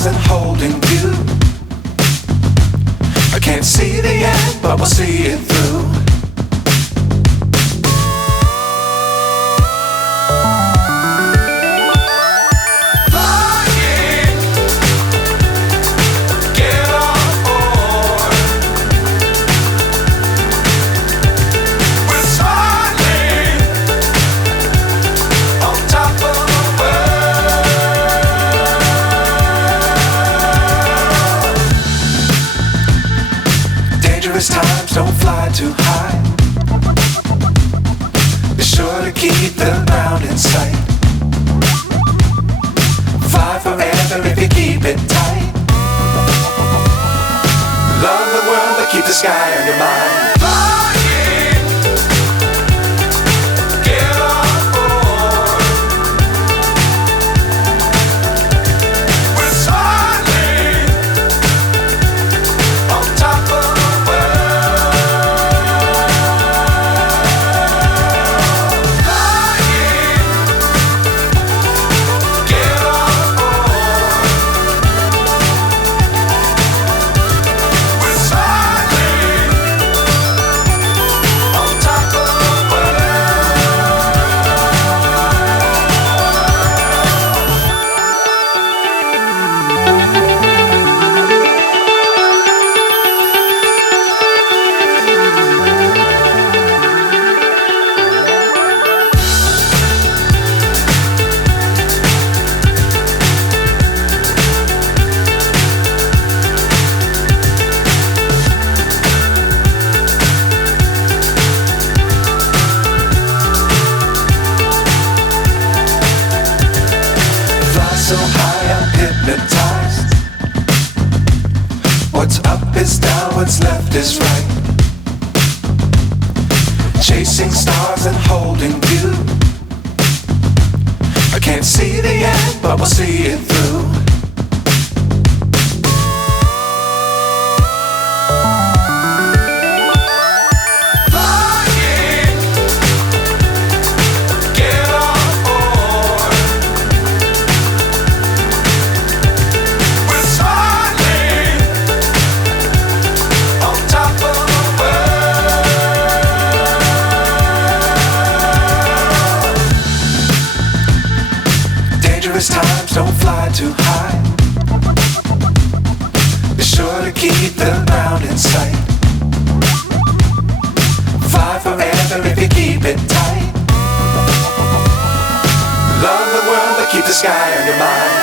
stars and holding you. I can't see the end, but we'll see it through. Times don't fly too high. Be sure to keep the ground in sight. Fly forever if you keep it tight. Love the world but keep the sky on your mind. So high I'm hypnotized. What's up is down, what's left is right. Chasing stars and holding you. I can't see the end, but we'll see it through. Times don't fly too high. Be sure to keep the ground in sight. Fly forever if you keep it tight. Love the world but keep the sky on your mind.